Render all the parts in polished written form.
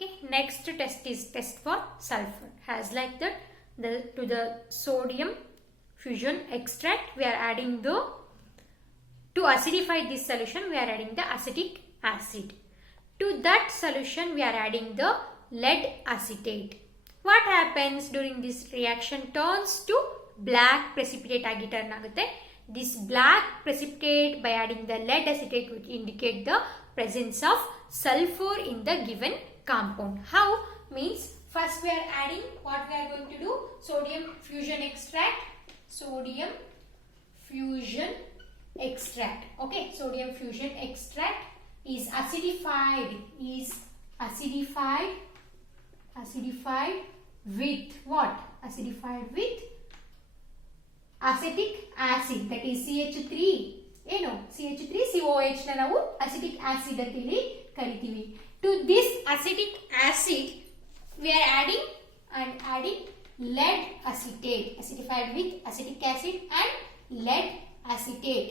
Okay, next test is test for sulfur. As like that, to the sodium fusion extract we are adding to acidify this solution we are adding the acetic acid. To that solution we are adding the lead acetate. What happens during this reaction? Turns to black precipitate ಆಗಿ turn ಆಗುತ್ತೆ. This black precipitate by adding the lead acetate which indicate the presence of sulfur in the given compound. How? Means first we are adding what we are going to do, sodium fusion extract. Sodium fusion extract. Okay, sodium fusion extract is acidified with what? Acidified with acetic acid, that is CH3. ಏನು CH3COH ನ ನಾವು acidic acid ಅಂತ ಹೇಳಿ ಕರಿತೀವಿ. To this acidic acid we are adding lead acetate, acidified with acetic acid and lead acetate.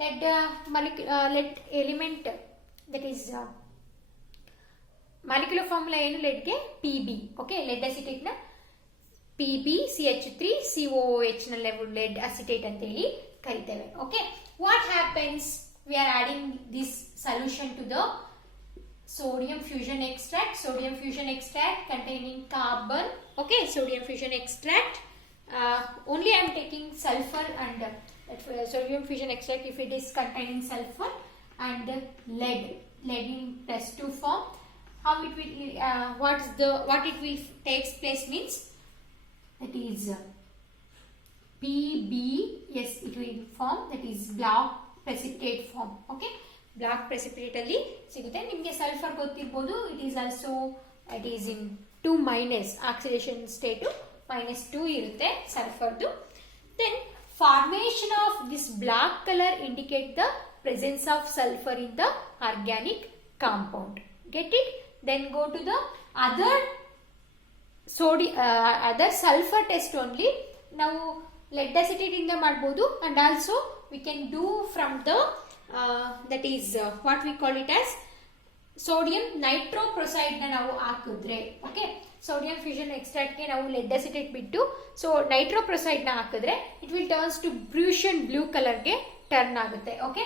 Lead element, that is molecular formula ಏನು lead ಗೆ Pb. Okay, lead acetate na PbCH3COOH ನ lead acetate ಅಂತ ಹೇಳಿ ಕರೀತೇವೆ. Okay, what happens? We are adding this solution to the sodium fusion extract containing carbon. Okay, sodium fusion extract. Only I am taking sulfur and sodium fusion extract if it is containing sulfur and lead in +2 form. How it will what it will takes place means, that is Pb, yes, it will form, that is black precipitate form. Okay, black precipitate ಅಲ್ಲಿ ಸಿಗುತ್ತೆ ನಿಮಗೆ. Sulphur ಗೊತ್ತಿರಬಹುದು, it is in 2- oxidation state -2 ಇರುತ್ತೆ ಸಲ್ಫರ್ದು. Then formation of this black color indicate the presence of sulfur in the organic compound. Get it? Then go to the other sulfur test only. ನಾವು lead acetate ಇಂದ ಮಾಡಬಹುದು, and also we can do from the that is what we call it as sodium nitroprusside ನ ನಾವು ಹಾಕಿದ್ರೆ. Okay, sodium fusion extract ಗೆ ನಾವು lead acetate ಬಿಟ್ಟು so nitroprusside ನ ಹಾಕಿದ್ರೆ it will turns to Prussian blue color ಗೆ turn ಆಗುತ್ತೆ. Okay,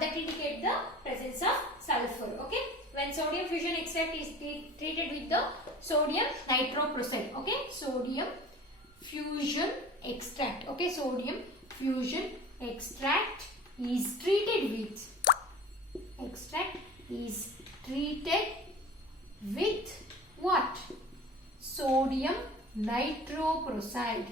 that indicate the presence of sulfur. Okay, when sodium fusion extract is treated with the sodium nitroprusside. Okay, sodium fusion extract. Okay, sodium fusion extract is treated with what? Sodium nitroprusside.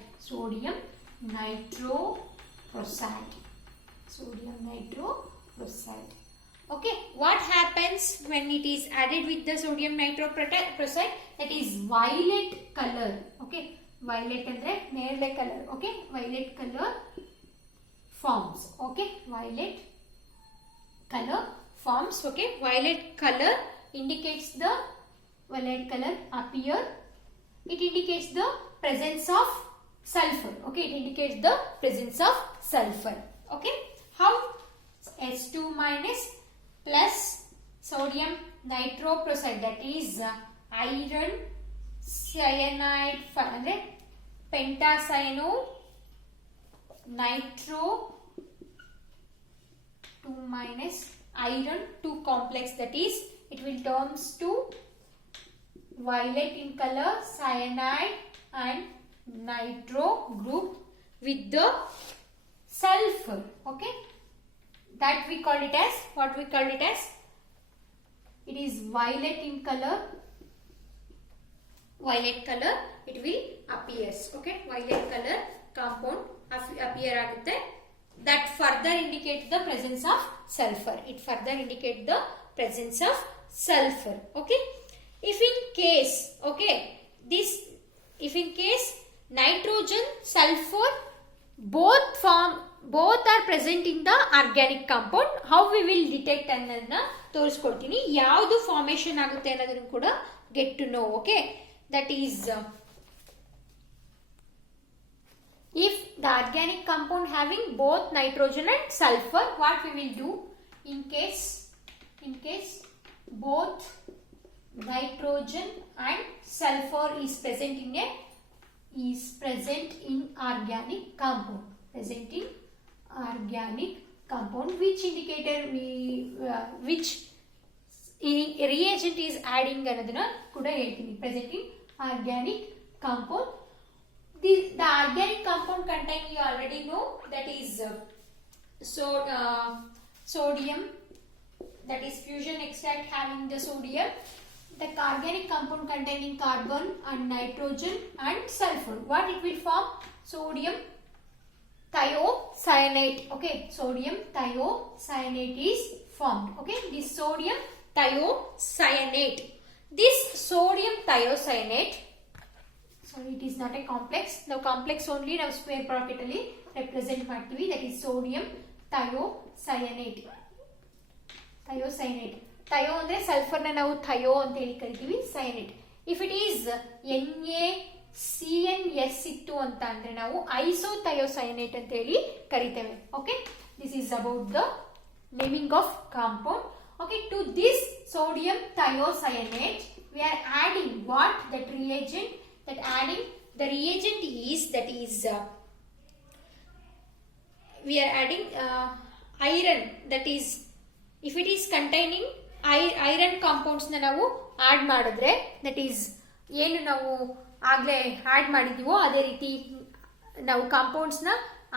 Okay, what happens when it is added with the sodium nitroprusside? That is violet color. Okay, violet andre ನೇರಳೆ color. Okay, violet color forms. Okay, violet color forms. Okay, violet color appear. It indicates the presence of sulfur. Okay, it indicates the presence of sulfur. Okay, how? H2 minus plus sodium nitroprusside, that is iron cyanide ಅಂದ್ರೆ pentacyano nitro 2 minus iron 2 complex, that is it will turns to violet in color, cyanide and nitro group with the sulfur. Okay, that we call it as what we call it as, it is violet in color, it will appears. Okay, violet color compound appear ಆಗುತ್ತೆ. That further indicates the presence of sulfur. It further indicates the presence of sulfur. Okay, if in case nitrogen, sulfur both are present in the organic compound, how we will detect ಅನ್ನೋದನ್ನ ತೋರಿಸ್ಕೊಡ್ತೀನಿ. ಯಾವುದು formation ಆಗುತ್ತೆ ಅನ್ನೋದನ್ನು ಕೂಡ get to know. Okay, that is if the organic compound having both nitrogen and sulfur, what we will do in case both nitrogen and sulfur is present in organic compound. Present in organic compound. Which indicator which reagent is adding ಅನ್ನೋದನ್ನ ಕೂಡ ಹೇಳ್ತೀನಿ. Present in organic compound. The organic compound contain, you already know, that is sodium, that is fusion extract having the sodium. The organic compound containing carbon and nitrogen and sulfur. What it will form? Sodium thiocyanate. Okay, sodium thiocyanate is formed. Okay, this sodium thiocyanate. This sodium thiocyanate, sorry, it is not a complex. Now complex only now square bracket alli represent ಮಾಡ್ತೀವಿ. That is sodium thiocyanate. ಥಯೋ ಅಂದ್ರೆ sulphur ನ ನಾವು ಥಯೋ ಅಂತ ಹೇಳಿ ಕರಿತೀವಿ. Cyanate. If it is NaCN ಇತ್ತು ಅಂತ ಅಂದ್ರೆ ನಾವು ಐಸೋಥಯೋಸೈನೇಟ್ ಅಂತ ಹೇಳಿ ಕರಿತೇವೆ. Okay, this is about the naming of compound. Okay, to this sodium thiocyanate we are adding what? That reagent. That adding the reagent is we are adding iron. That is, if it is containing iron compounds ನಾವು add ಮಾಡಿದ್ರೆ, that is ಏನು ನಾವು ಆಗ್ಲೇ add ಮಾಡಿದೀವೋ ಅದೇ ರೀತಿ ನಾವು compounds ನ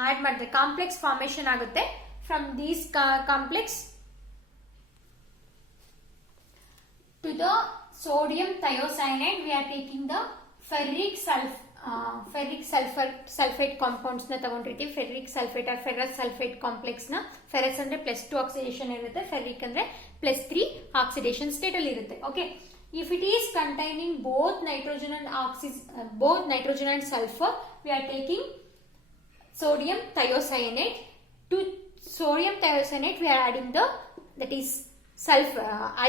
add ಮಾಡಿದ್ರೆ ಕಾಂಪ್ಲೆಕ್ಸ್ ಫಾರ್ಮೇಶನ್ ಆಗುತ್ತೆ. From these complex to the sodium thiocyanate we are taking the ferric sulfate compounds na ತಗೊಂಡಿರ್ತೀವಿ. ferric sulfate or ferrous sulfate complex ನ ferrous ಅಂದ್ರೆ +2 oxidation ಇರುತ್ತೆ, ferric ಅಂದ್ರೆ +3 oxidation state ಅಲ್ಲಿ ಇರುತ್ತೆ. Okay, if it is containing both nitrogen and sulfur we are taking sodium thiocyanate. To sodium thiocyanate we are adding that is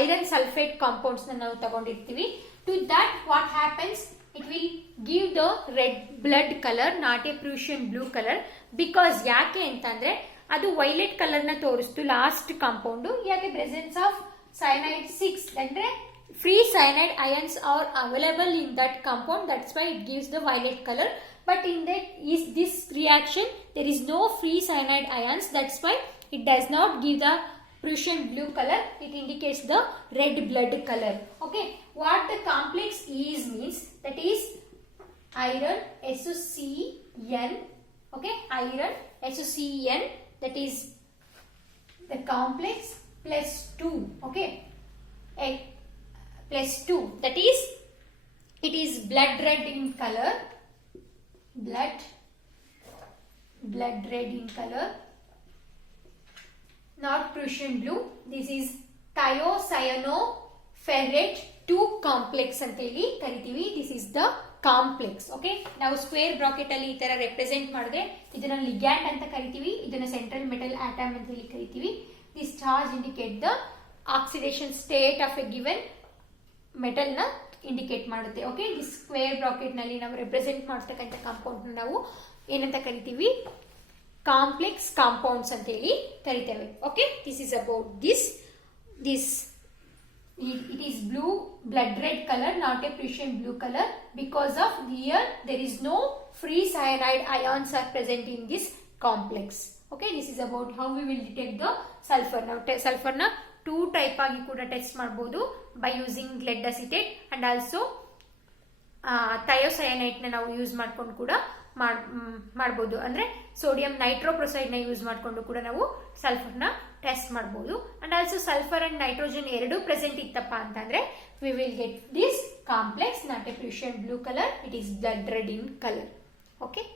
iron sulfate compounds na ನಾವು ತಗೊಂಡಿರ್ತೀವಿ. To that what happens? It will give the red blood color, not a Prussian blue color. Because ಯಾಕೆ ಅಂತಂದ್ರೆ ಅದು violet colour ನ ತೋರಿಸ್ತು last compound. ಯಾಕೆ? Presence of cyanide 6 ಅಂದ್ರೆ free cyanide ions are available in that compound. That's why it gives the violet color. But in this reaction there is no free cyanide ions. That's why it does not give the Prussian blue color. It indicates the red blood color. Okay, what the complex is means, that is iron SOCN. Okay, iron SOCN, that is the complex +2. Okay, +2, that is it is blood red in color. Blood red in color, not Prussian blue. This is thiocyanoferrate 2 complex ಅಂತ ಹೇಳಿ ಕರಿತೀವಿ. This is the complex. Okay, ನಾವು square bracket ಅಲ್ಲಿ ಈ ತರ represent ಮಾಡಿದ್ರೆ ಇದನ್ನ ligand ಅಂತ ಕರಿತೀವಿ, ಇದನ್ನ ಸೆಂಟ್ರಲ್ ಮೆಟಲ್ ಆಟಮ್ ಅಂತ ಹೇಳಿ ಕರಿತೀವಿ. This charge indicate the oxidation state of A given metal ನ ಇಂಡಿಕೇಟ್ ಮಾಡುತ್ತೆ. ಓಕೆ, ದಿಸ್ ಸ್ಕ್ವೇರ್ ಬ್ರಾಕೆಟ್ ನಲ್ಲಿ ನಾವು ರೆಪ್ರೆಸೆಂಟ್ ಮಾಡ್ತಕ್ಕಂಥ ಕಾಂಪೌಂಡ್ ನಾವು ಏನಂತ ಕರಿತೀವಿ? ಕಾಂಪ್ಲೆಕ್ಸ್ ಕಾಂಪೌಂಡ್ಸ್ ಅಂತ ಹೇಳಿ ಕರಿತೇವೆ. Okay, this is about this. It is blue, blood red color, not a Prussian blue color, because of here there is no free cyanide ions are present in this complex. Okay, this is about how we will detect the sulfur. Now sulfur na 2 type ಆಗಿ ಕೂಡ test ಮಾಡಬಹುದು, by using lead acetate and also ಥಯೋಸಯಾನೈಟ್ ನ ನಾವು use ಮಾಡ್ಕೊಂಡು ಕೂಡ ಮಾಡಬಹುದು. ಅಂದ್ರೆ sodium ನೈಟ್ರೋಪ್ರೊಸೈಡ್ ನ ಯೂಸ್ ಮಾಡ್ಕೊಂಡು ಕೂಡ ನಾವು ಸಲ್ಫರ್ ನ ಟೆಸ್ಟ್ ಮಾಡಬಹುದು. And also sulphur and nitrogen ಎರಡು ಪ್ರೆಸೆಂಟ್ ಇತ್ತಪ್ಪ ಅಂತಂದ್ರೆ we will get this complex, not a Prussian blue color, it is blood red in color. Okay.